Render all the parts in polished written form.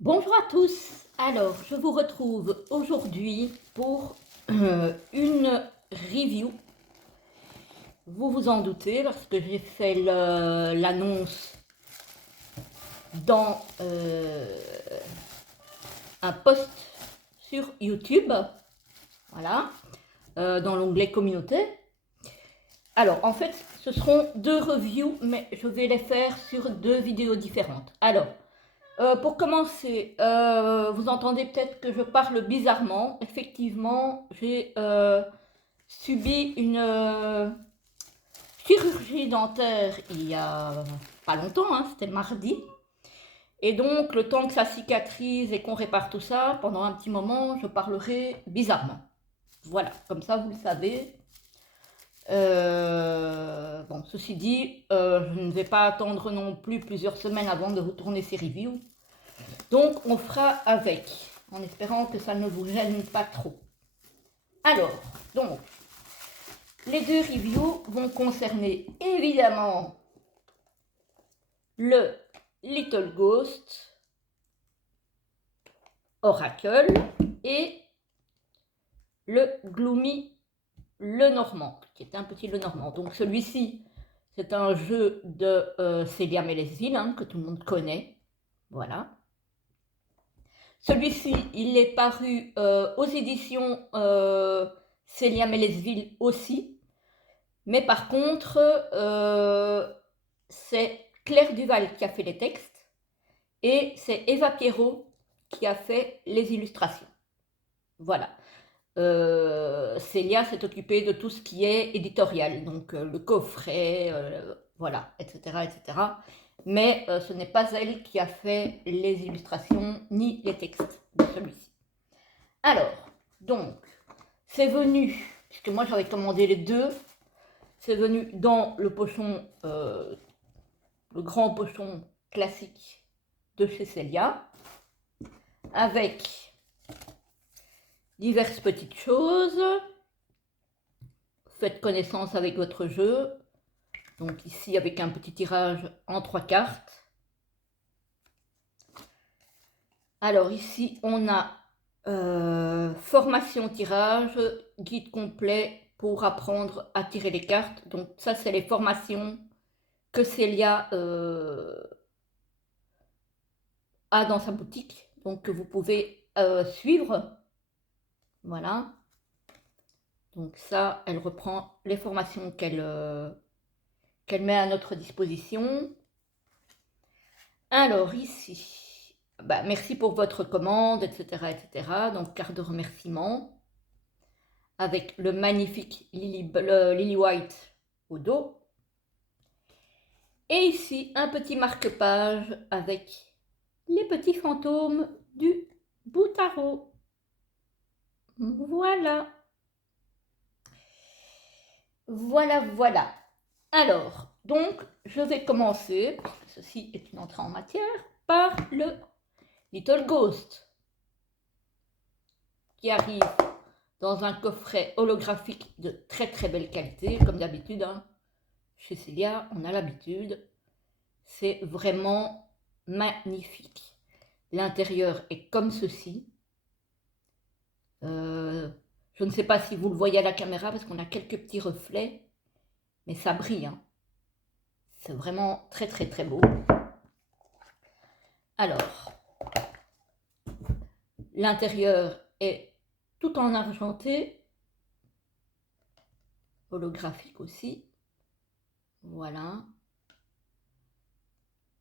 Bonjour à tous. Alors, je vous retrouve aujourd'hui pour une review. Vous vous en doutez parce que j'ai fait l'annonce dans un post sur YouTube, voilà, dans l'onglet communauté. Alors, en fait, ce seront deux reviews, mais je vais les faire sur deux vidéos différentes. Alors, pour commencer, vous entendez peut-être que je parle bizarrement. Effectivement, j'ai subi une chirurgie dentaire il y a pas longtemps, hein, c'était mardi. Et donc, le temps que ça cicatrise et qu'on répare tout ça, pendant un petit moment, je parlerai bizarrement. Voilà, comme ça vous le savez. Bon, ceci dit, je ne vais pas attendre non plus plusieurs semaines avant de retourner ces reviews. Donc, on fera avec, en espérant que ça ne vous gêne pas trop. Alors, donc, les deux reviews vont concerner évidemment le Little Ghost Oracle et le Gloomy Lenormand, qui est un petit Lenormand. Donc, celui-ci, c'est un jeu de Célia Mélesville, hein, que tout le monde connaît. Voilà. Celui-ci, il est paru aux éditions Célia Mélesville aussi. Mais par contre, c'est Claire Duval qui a fait les textes et c'est Eva Pierrot qui a fait les illustrations. Voilà. Célia s'est occupée de tout ce qui est éditorial, donc le coffret, voilà, etc., etc. Mais ce n'est pas elle qui a fait les illustrations ni les textes de celui-ci. Alors, donc, c'est venu, puisque moi j'avais commandé les deux, c'est venu dans le pochon, le grand pochon classique de chez Célia, avec diverses petites choses. Faites connaissance avec votre jeu. Donc ici avec un petit tirage en 3 cartes. Alors ici on a formation tirage, guide complet pour apprendre à tirer les cartes. Donc ça c'est les formations que Célia a dans sa boutique. Donc que vous pouvez suivre. Voilà. Donc ça, elle reprend les formations qu'elle met à notre disposition. Alors ici, bah, merci pour votre commande, etc., etc. Donc carte de remerciement avec le magnifique Lily White au dos. Et ici, un petit marque-page avec les petits fantômes du Boutaro. Voilà. Voilà, voilà. Alors, donc, je vais commencer, ceci est une entrée en matière, par le Little Ghost, qui arrive dans un coffret holographique de très très belle qualité, comme d'habitude, hein. Chez Célia, on a l'habitude. C'est vraiment magnifique. L'intérieur est comme ceci. Je ne sais pas si vous le voyez à la caméra, parce qu'on a quelques petits reflets, mais ça brille, hein. C'est vraiment très très très beau. Alors, l'intérieur est tout en argenté, holographique aussi. Voilà.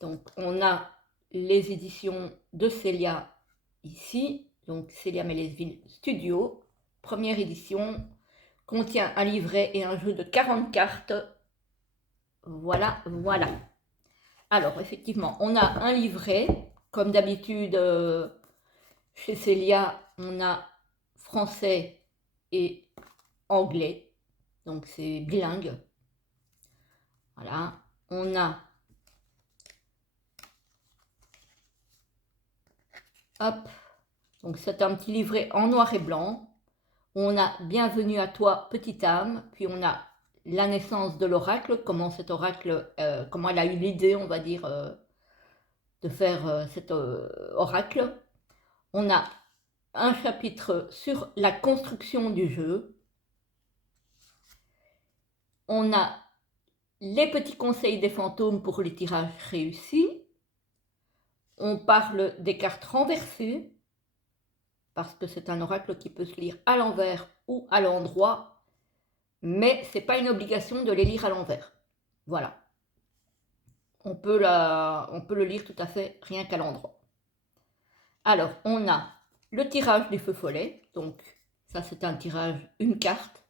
Donc, on a les éditions de Célia ici. Donc, Célia Mélesville Studio, première édition, contient un livret et un jeu de 40 cartes. Voilà, voilà. Alors, effectivement, on a un livret. Comme d'habitude, chez Célia, on a français et anglais. Donc, c'est bilingue. Voilà. On a, hop, donc c'est un petit livret en noir et blanc. On a Bienvenue à toi, petite âme. Puis on a la naissance de l'oracle, comment cet oracle, comment elle a eu l'idée, on va dire, de faire cet oracle. On a un chapitre sur la construction du jeu. On a les petits conseils des fantômes pour les tirages réussis. On parle des cartes renversées, parce que c'est un oracle qui peut se lire à l'envers ou à l'endroit, mais ce n'est pas une obligation de les lire à l'envers. Voilà. On peut le lire tout à fait rien qu'à l'endroit. Alors, on a le tirage du feu follet, donc ça c'est un tirage, une carte.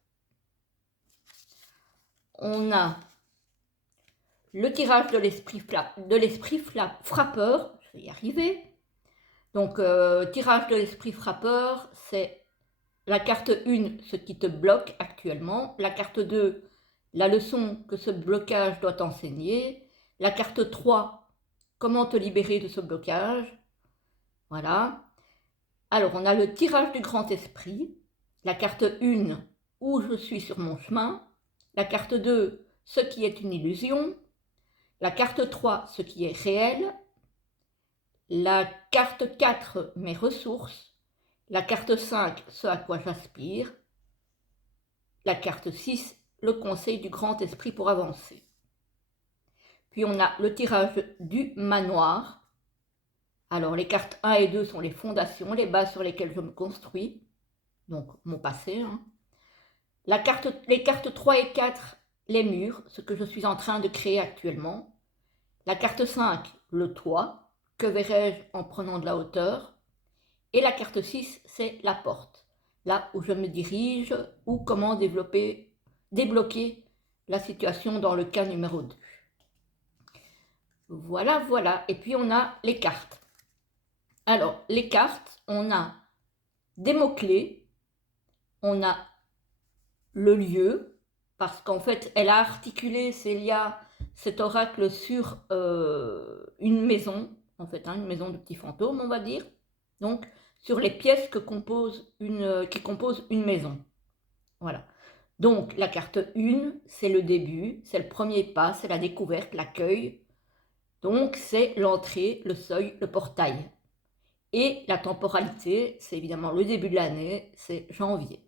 On a le tirage de l'esprit frappeur, je vais y arriver. Donc, tirage de l'esprit frappeur, c'est la carte 1, ce qui te bloque actuellement. La carte 2, la leçon que ce blocage doit enseigner. La carte 3, comment te libérer de ce blocage. Voilà. Alors, on a le tirage du grand esprit. La carte 1, où je suis sur mon chemin. La carte 2, ce qui est une illusion. La carte 3, ce qui est réel. La carte 4, mes ressources. La carte 5, ce à quoi j'aspire. La carte 6, le conseil du grand esprit pour avancer. Puis on a le tirage du manoir. Alors les cartes 1 et 2 sont les fondations, les bases sur lesquelles je me construis. Donc mon passé. Les cartes 3 et 4, les murs, ce que je suis en train de créer actuellement. La carte 5, le toit. Que verrai-je en prenant de la hauteur? Et la carte 6, c'est la porte. Là où je me dirige ou comment débloquer la situation dans le cas numéro 2. Voilà, voilà. Et puis on a les cartes. Alors, les cartes, on a des mots-clés, on a le lieu, parce qu'en fait, elle a articulé, Célia, cet oracle sur une maison, en fait, une maison de petits fantômes, on va dire. Donc, sur les pièces qui composent une maison. Voilà. Donc, la carte 1, c'est le début, c'est le premier pas, c'est la découverte, l'accueil. Donc, c'est l'entrée, le seuil, le portail. Et la temporalité, c'est évidemment le début de l'année, c'est janvier.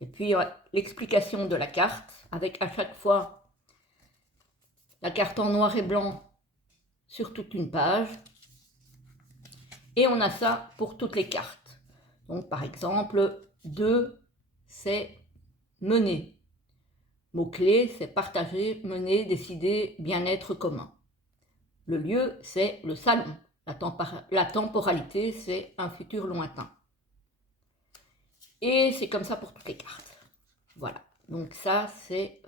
Et puis, l'explication de la carte, avec à chaque fois la carte en noir et blanc sur toute une page. Et on a ça pour toutes les cartes. Donc, par exemple, 2, c'est mener. Mot-clé, c'est partager, mener, décider, bien-être commun. Le lieu, c'est le salon. La temporalité, c'est un futur lointain. Et c'est comme ça pour toutes les cartes. Voilà. Donc ça, c'est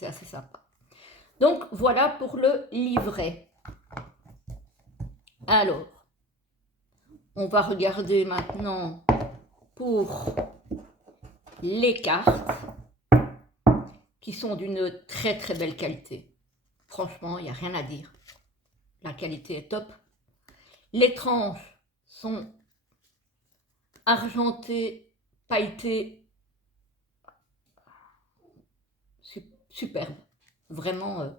assez sympa. Donc voilà pour le livret. Alors, on va regarder maintenant pour les cartes qui sont d'une très très belle qualité. Franchement, il n'y a rien à dire. La qualité est top. Les tranches sont argentées, pailletées, superbes. Vraiment,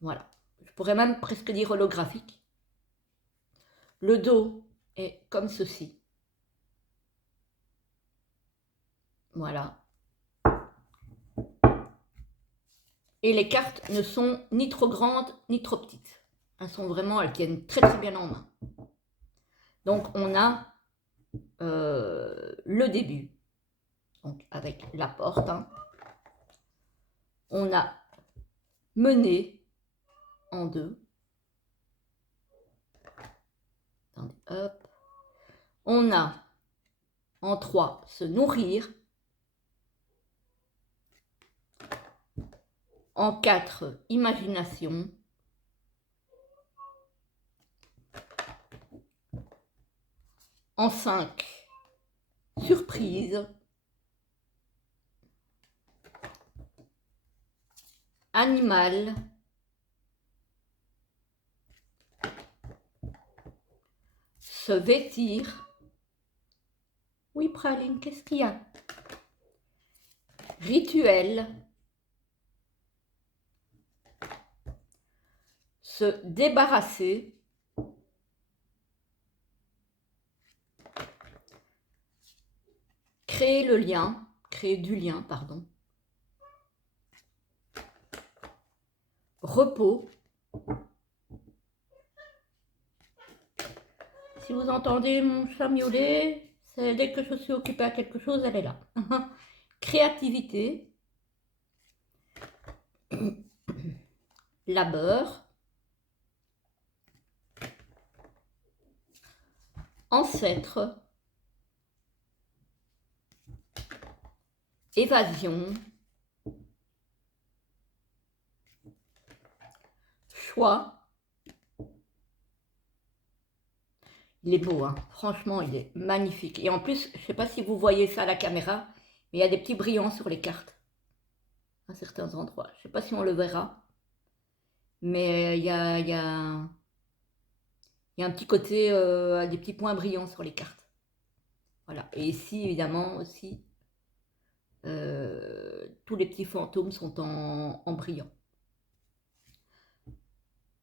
voilà. Je pourrais même presque dire holographique. Le dos est comme ceci. Voilà. Et les cartes ne sont ni trop grandes ni trop petites. Elles tiennent très très bien en main. Donc on a le début, donc avec la porte. On a mener en 2. Attendez, hop. On a en 3 se nourrir. En 4, imagination. En 5, surprise. Animal. Se vêtir. Oui, Praline, qu'est-ce qu'il y a? Rituel. se débarrasser créer du lien, pardon. Repos. Si vous entendez mon chat miauler, c'est dès que je suis occupée à quelque chose, elle est là. Créativité. Labeur. Ancêtre. Évasion. Choix. Il est beau, hein. Franchement, il est magnifique. Et en plus, je ne sais pas si vous voyez ça à la caméra, mais il y a des petits brillants sur les cartes, à certains endroits. Je ne sais pas si on le verra, mais il y a un petit côté, des petits points brillants sur les cartes. Voilà. Et ici, évidemment, aussi, tous les petits fantômes sont en brillant.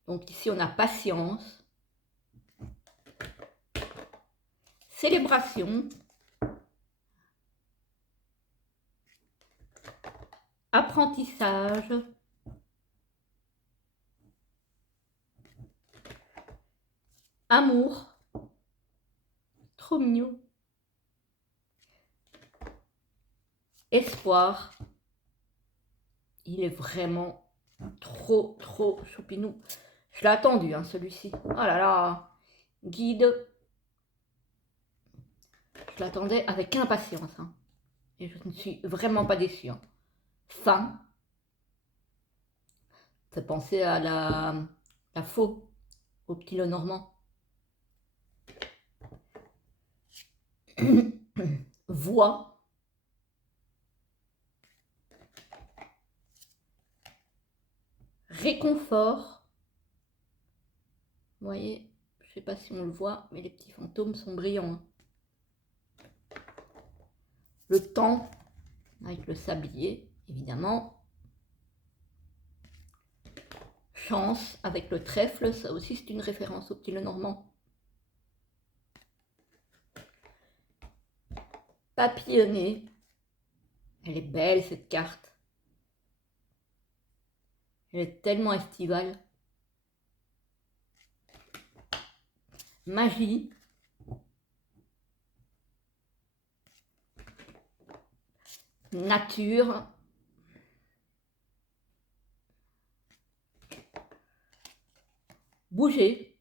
Donc ici, on a patience, célébration, apprentissage, amour, trop mignon, espoir. Il est vraiment trop choupinou. Je l'ai attendu, hein, celui-ci. Oh là là, guide. Je l'attendais avec impatience, hein. Et je ne suis vraiment pas déçue, hein. Fin. Ça fait penser à la faux, au petit Lenormand. Voix. Réconfort. Vous voyez, je ne sais pas si on le voit, mais les petits fantômes sont brillants, hein. Le temps, avec le sablier, évidemment. Chance, avec le trèfle, ça aussi c'est une référence au petit Lenormand. Papillonner. Elle est belle cette carte. Elle est tellement estivale. Magie. Nature. Bouger.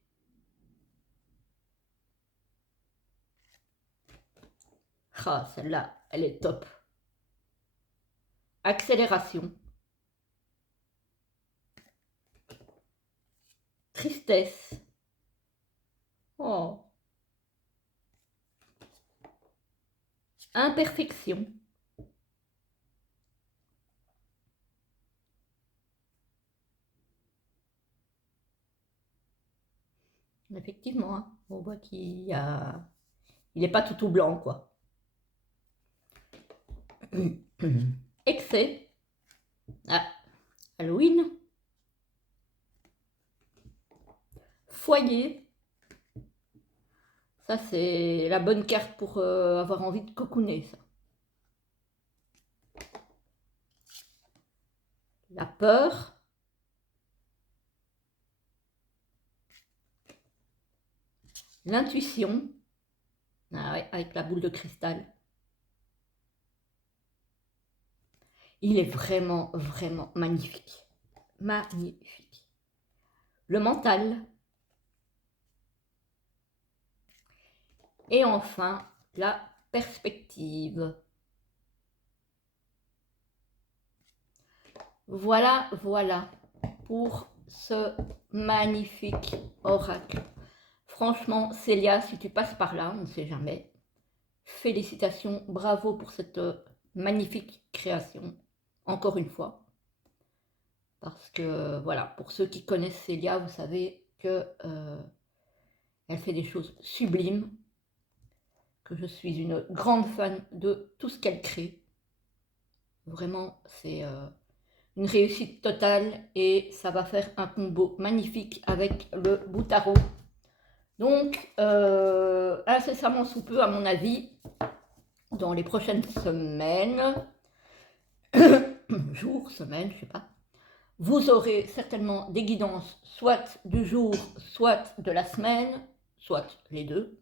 Ah, celle-là, elle est top. Accélération. Tristesse. Oh. Imperfection. Effectivement, hein, on voit qu'il n'est pas tout blanc, quoi. Excès. Ah, Halloween. Foyer. Ça, c'est la bonne carte pour avoir envie de cocooner, ça. La peur. L'intuition. Ah ouais, avec la boule de cristal. Il est vraiment magnifique. Magnifique. Le mental. Et enfin, la perspective. Voilà pour ce magnifique oracle. Franchement, Célia, si tu passes par là, on ne sait jamais. Félicitations, bravo pour cette magnifique création, encore une fois. Parce que, voilà, pour ceux qui connaissent Célia, vous savez que elle fait des choses sublimes, que je suis une grande fan de tout ce qu'elle crée. Vraiment, c'est une réussite totale et ça va faire un combo magnifique avec le Boutaro. Donc, incessamment sous peu, à mon avis, dans les prochaines semaines, jours, semaines, je sais pas, vous aurez certainement des guidances, soit du jour, soit de la semaine, soit les deux,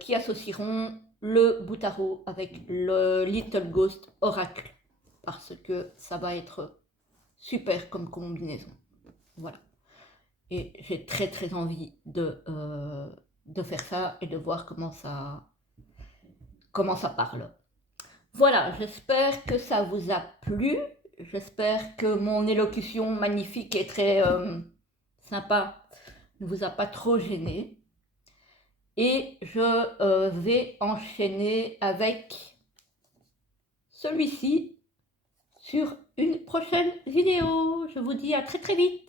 qui associeront le Boutaro avec le Little Ghost Oracle, parce que ça va être super comme combinaison. Voilà. Et j'ai très très envie de faire ça et de voir comment ça parle. Voilà, j'espère que ça vous a plu. J'espère que mon élocution magnifique et très sympa ne vous a pas trop gêné. Et je vais enchaîner avec celui-ci sur une prochaine vidéo. Je vous dis à très très vite.